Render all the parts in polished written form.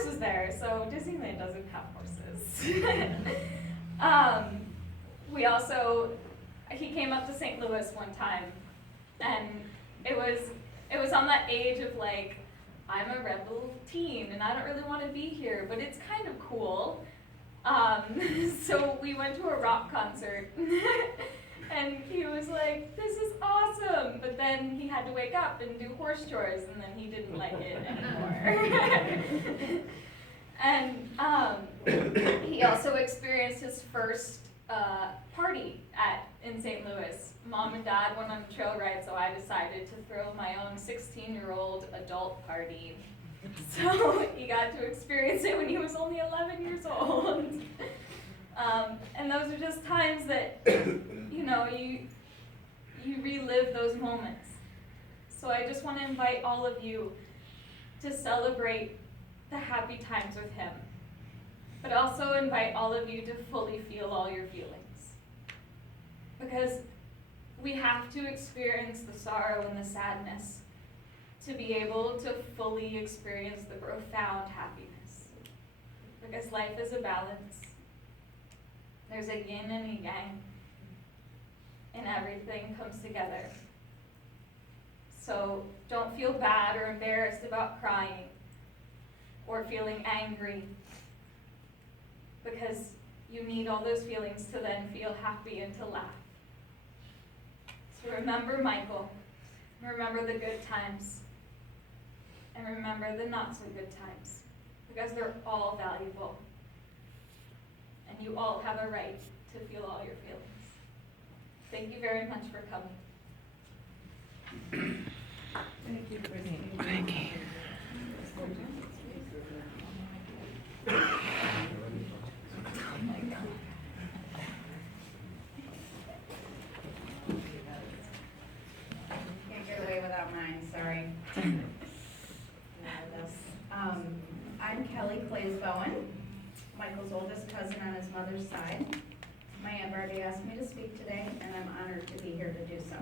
horses there, so Disneyland doesn't have horses. He came up to St. Louis one time, and it was on that age of like, I'm a rebel teen and I don't really want to be here, but it's kind of cool. So we went to a rock concert and he was like, this is awesome, but then he had to wake up and do horse chores and then he didn't like it anymore. And he also experienced his first party in St. Louis. Mom and Dad went on a trail ride, so I decided to throw my own 16-year-old adult party. So he got to experience it when he was only 11 years old. And those are just times that, you relive those moments. So I just want to invite all of you to celebrate the happy times with him, but also invite all of you to fully feel all your feelings. Because we have to experience the sorrow and the sadness to be able to fully experience the profound happiness. Because life is a balance. There's a yin and a yang, and everything comes together. So don't feel bad or embarrassed about crying or feeling angry, because you need all those feelings to then feel happy and to laugh. So remember Michael, remember the good times, and remember the not so good times, because they're all valuable, and you all have a right to feel all your feelings. Thank you very much for coming. Thank you, Christine. Thank you. Can't get away without mine, sorry. I'm Kelly Clays Bowen, Michael's oldest cousin on his mother's side. My Aunt Barbie asked me to speak today, and I'm honored to be here to do so.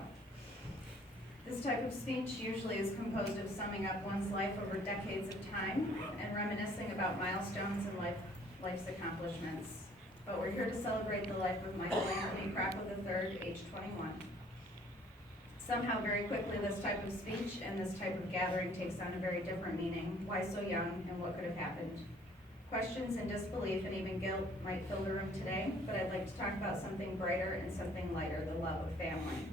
This type of speech usually is composed of summing up one's life over decades of time and reminiscing about milestones and life's accomplishments. But we're here to celebrate the life of Michael Anthony Crocco III, age 21. Somehow, very quickly, this type of speech and this type of gathering takes on a very different meaning. Why so young, and what could have happened? Questions and disbelief and even guilt might fill the room today, but I'd like to talk about something brighter and something lighter, the love of family.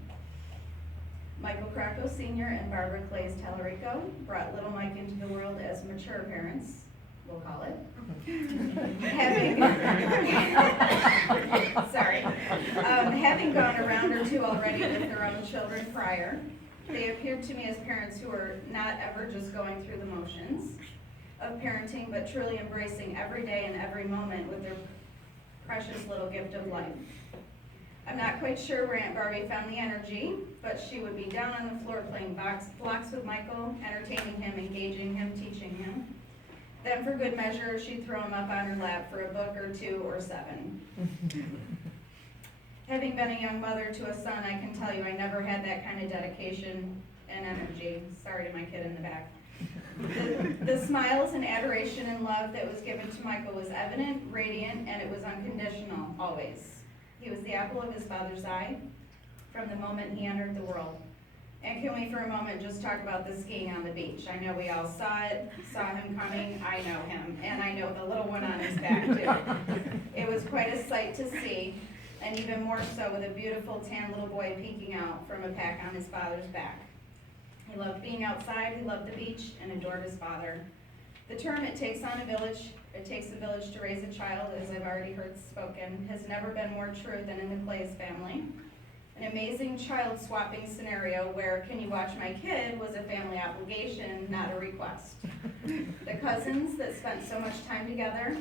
Michael Crocco Sr. and Barbara Clays Tallarico brought little Mike into the world as mature parents, we'll call it. Having gone a round or two already with their own children prior, they appeared to me as parents who were not ever just going through the motions of parenting, but truly embracing every day and every moment with their precious little gift of life. I'm not quite sure where Aunt Barbie found the energy, but she would be down on the floor playing blocks with Michael, entertaining him, engaging him, teaching him. Then for good measure, she'd throw him up on her lap for a book or two or seven. Having been a young mother to a son, I can tell you I never had that kind of dedication and energy. Sorry to my kid in the back. The smiles and adoration and love that was given to Michael was evident, radiant, and it was unconditional, always. He was the apple of his father's eye from the moment he entered the world. And can we for a moment just talk about the skiing on the beach? I know we all saw it, saw him coming, I know him, and I know the little one on his back too. It was quite a sight to see, and even more so with a beautiful tan little boy peeking out from a pack on his father's back. He loved being outside, he loved the beach, and adored his father. The term it takes a village to raise a child, as I've already heard spoken, has never been more true than in the Clays family. An amazing child swapping scenario where "can you watch my kid" was a family obligation, not a request. The cousins that spent so much time together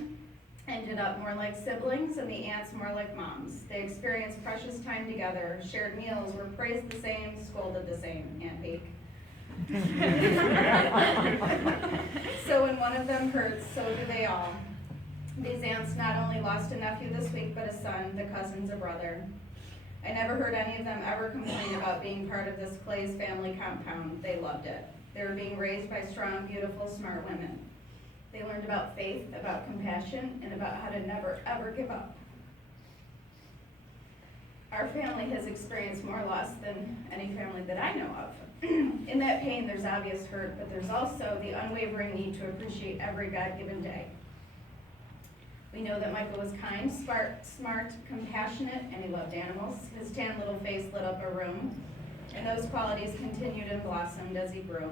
ended up more like siblings, and the aunts more like moms. They experienced precious time together, shared meals, were praised the same, scolded the same, Aunt Peak. So when one of them hurts, so do they all. These aunts not only lost a nephew this week, but a son, the cousin's a brother. I never heard any of them ever complain about being part of this Clays family compound. They loved it. They were being raised by strong, beautiful, smart women. They learned about faith, about compassion, and about how to never, ever give up. Our family has experienced more loss than any family that I know of. In that pain, there's obvious hurt, but there's also the unwavering need to appreciate every God-given day. We know that Michael was kind, smart, compassionate, and he loved animals. His tan little face lit up a room, and those qualities continued and blossomed as he grew.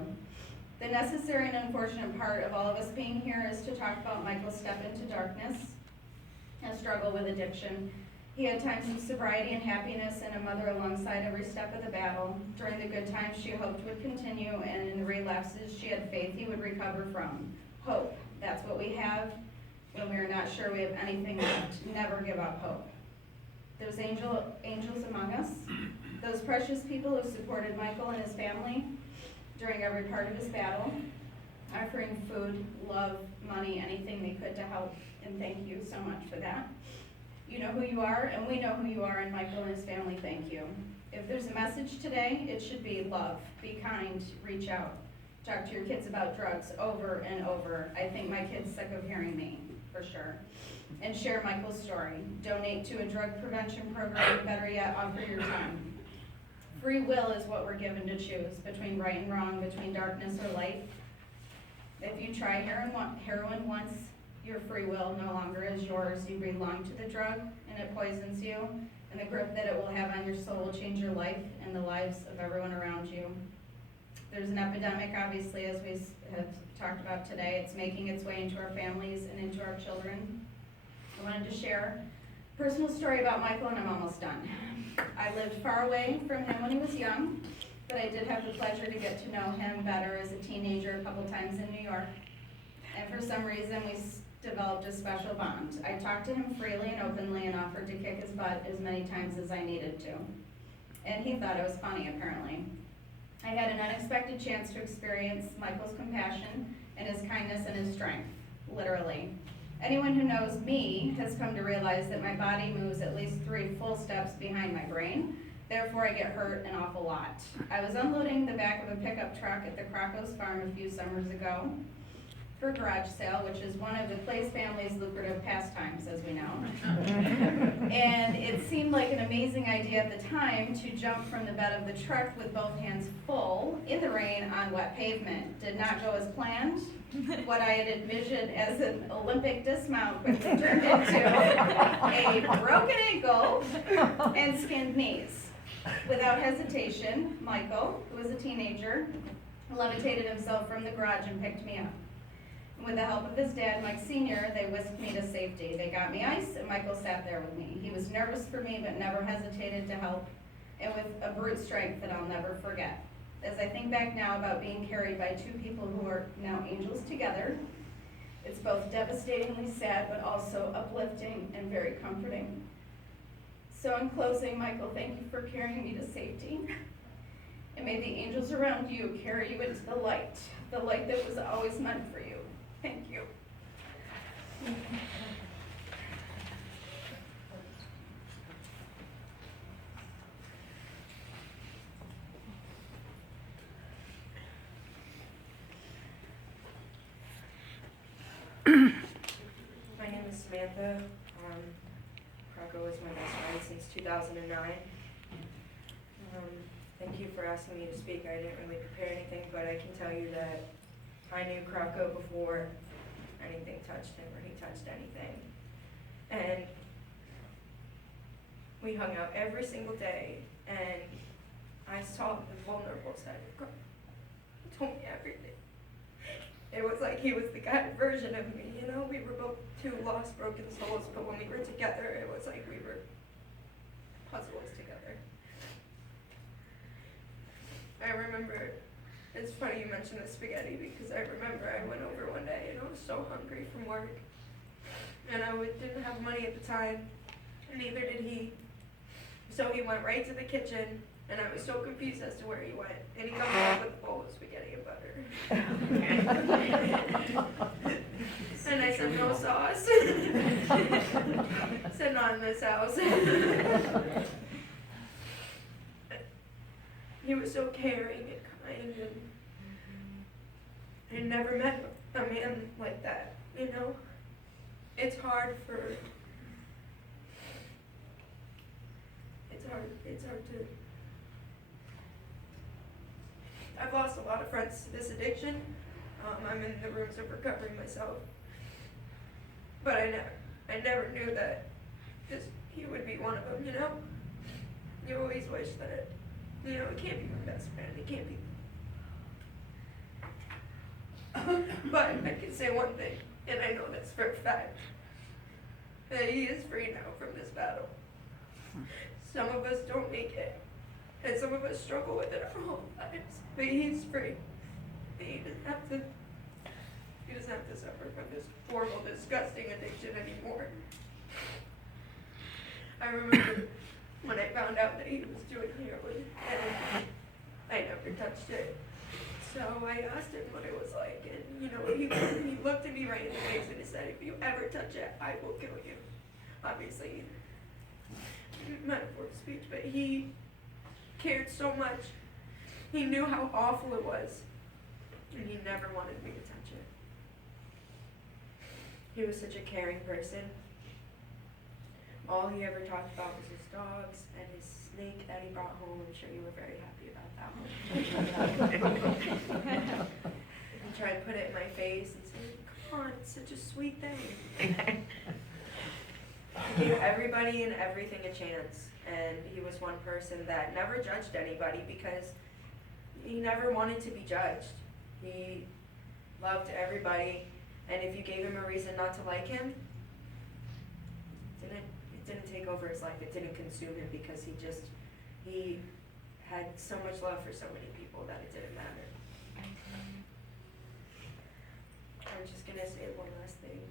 The necessary and unfortunate part of all of us being here is to talk about Michael's step into darkness, a struggle with addiction. He had times of sobriety and happiness, and a mother alongside every step of the battle. During the good times, she hoped would continue, and in the relapses, she had faith he would recover from. Hope, that's what we have when we are not sure we have anything left. Never give up hope. Those angels among us, those precious people who supported Michael and his family during every part of his battle, offering food, love, money, anything they could to help, and thank you so much for that. You know who you are, and we know who you are, and Michael and his family thank you. If there's a message today, it should be love, be kind, reach out. Talk to your kids about drugs over and over. I think my kid's sick of hearing me, for sure. And share Michael's story. Donate to a drug prevention program, better yet, offer your time. Free will is what we're given to choose between right and wrong, between darkness or light. If you try heroin once, your free will no longer is yours. You belong to the drug, and it poisons you, and the grip that it will have on your soul will change your life and the lives of everyone around you. There's an epidemic, obviously, as we have talked about today. It's making its way into our families and into our children. I wanted to share a personal story about Michael, and I'm almost done. I lived far away from him when he was young, but I did have the pleasure to get to know him better as a teenager a couple times in New York. And for some reason, we developed a special bond. I talked to him freely and openly and offered to kick his butt as many times as I needed to. And he thought it was funny, apparently. I had an unexpected chance to experience Michael's compassion and his kindness and his strength, literally. Anyone who knows me has come to realize that my body moves at least 3 full steps behind my brain. Therefore, I get hurt an awful lot. I was unloading the back of a pickup truck at the Crocco's farm a few summers ago for a garage sale, which is one of the Place family's lucrative pastimes, as we know. And it seemed like an amazing idea at the time to jump from the bed of the truck with both hands full in the rain on wet pavement. Did not go as planned. What I had envisioned as an Olympic dismount quickly turned into a broken ankle and skinned knees. Without hesitation, Michael, who was a teenager, levitated himself from the garage and picked me up. With the help of his dad, Mike Sr., they whisked me to safety. They got me ice, and Michael sat there with me. He was nervous for me, but never hesitated to help, and with a brute strength that I'll never forget. As I think back now about being carried by 2 people who are now angels together, it's both devastatingly sad, but also uplifting and very comforting. So in closing, Michael, thank you for carrying me to safety. And may the angels around you carry you into the light that was always meant for you. Thank you. My name is Samantha. Crocco was my best friend since 2009. Thank you for asking me to speak. I didn't really prepare anything, but I can tell you that I knew Crocco before anything touched him or he touched anything. And we hung out every single day, and I saw the vulnerable side of Crocco. He told me everything. It was like he was the guided version of me, you know? We were both 2 lost, broken souls, but when we were together, it was like we were puzzles together. I remember, it's funny you mentioned the spaghetti, because I remember I went over one day and I was so hungry from work, and I didn't have money at the time, and neither did he. So he went right to the kitchen, and I was so confused as to where he went, and he comes back with a bowl of spaghetti and butter. And I said, no sauce. Said, not in this house. He was so caring and kind, and I never met a man like that. you know, it's hard to, I've lost a lot of friends to this addiction. I'm in the rooms of recovery myself. But I never knew that he would be one of them, you know? You always wish that, you know, it can't be my best friend, it can't be. But I can say one thing, and I know this for a fact, that he is free now from this battle. Some of us don't make it, and some of us struggle with it our whole lives, but he's free. He doesn't have to suffer from this horrible, disgusting addiction anymore. I remember when I found out that he was doing heroin, and I never touched it. So I asked him what it was like, and you know, he looked at me right in the face and he said, "If you ever touch it, I will kill you." Obviously, metaphor speech, but he cared so much. He knew how awful it was, and he never wanted me to touch it. He was such a caring person. All he ever talked about was his dogs and his snake that he brought home. I'm sure you were very happy about that one. He tried to put it in my face and said, "Come on, it's such a sweet thing." He gave everybody and everything a chance, and he was one person that never judged anybody because he never wanted to be judged. He loved everybody, and if you gave him a reason not to like him, it didn't take over his life. It didn't consume him because he had so much love for so many people that it didn't matter. I'm just gonna say one last thing,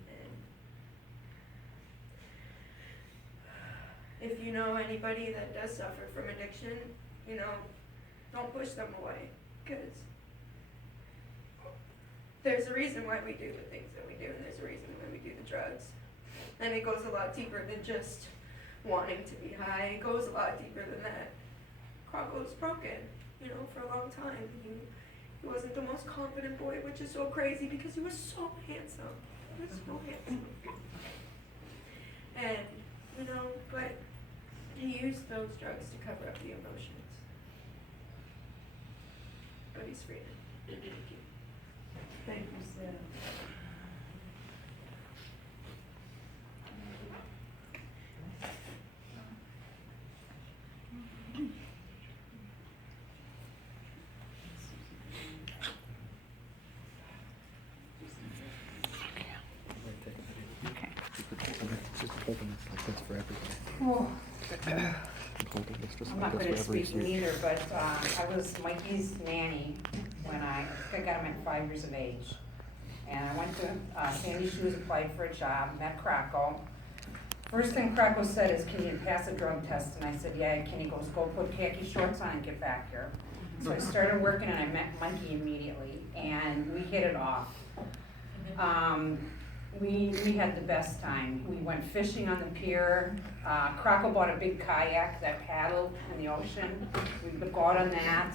and if you know anybody that does suffer from addiction, you know, don't push them away, because there's a reason why we do the things that we do, and there's a reason why we do the drugs. And it goes a lot deeper than just wanting to be high. It goes a lot deeper than that. Crocco was broken, you know, for a long time. He wasn't the most confident boy, which is so crazy because he was so handsome. He was so handsome. And, you know, but he used those drugs to cover up the emotions. But he's free now. Thank you. Thank you, Sarah. Just holding this like this for everybody. Oh, Holding this just I'm like not this good at for every speaking year. either, but I was Mikey's nanny when I got him at 5 years of age. And I went to Sandy Shoes, applied for a job, met Crocco. First thing Crocco said is, "Can you pass a drug test?" And I said, "Yeah, I can." He goes, "Go put khaki shorts on and get back here." So I started working and I met Mikey immediately, and we hit it off. We had the best time. We went fishing on the pier. Crocco bought a big kayak that paddled in the ocean. We would go out on that.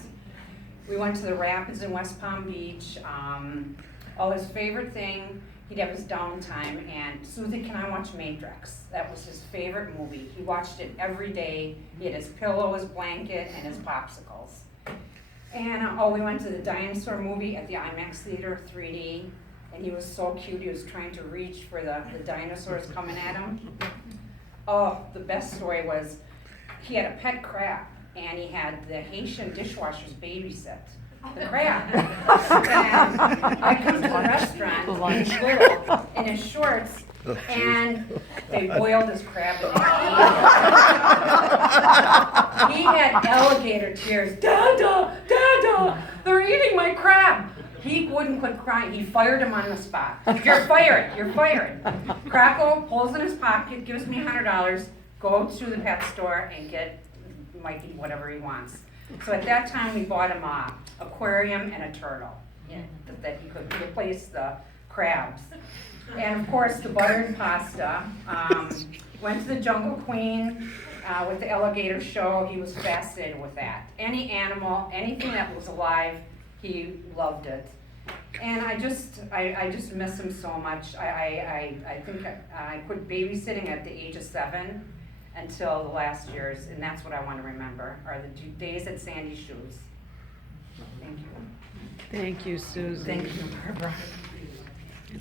We went to the rapids in West Palm Beach. His favorite thing, he'd have his downtime, and "Susie, can I watch Matrix?" That was his favorite movie. He watched it every day. He had his pillow, his blanket, and his popsicles. And we went to the dinosaur movie at the IMAX theater, 3D. And he was so cute, he was trying to reach for the dinosaurs coming at him. Oh, the best story was, he had a pet crab, and he had the Haitian dishwashers babysit the crab. And I come to the restaurant, and he's little, in his shorts, and they boiled his crab and he had alligator tears. "Dada, Dada, they're eating my crab." He wouldn't quit crying. He fired him on the spot. "You're fired. You're fired." Crocco pulls in his pocket, gives me $100, go to the pet store and get Mikey whatever he wants. So at that time, we bought him an aquarium and a turtle, that he could replace the crabs. And of course, the buttered pasta. Went to the Jungle Queen with the alligator show. He was fascinated with that. Any animal, anything that was alive, he loved it. And I just miss him so much. I think I quit babysitting at the age of 7 until the last years, and that's what I want to remember, are the days at Sandy Shoes. Thank you. Thank you, Susan. Thank you, Barbara.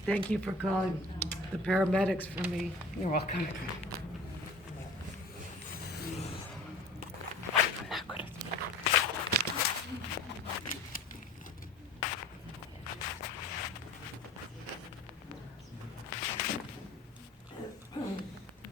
Thank you for calling the paramedics for me. You're welcome.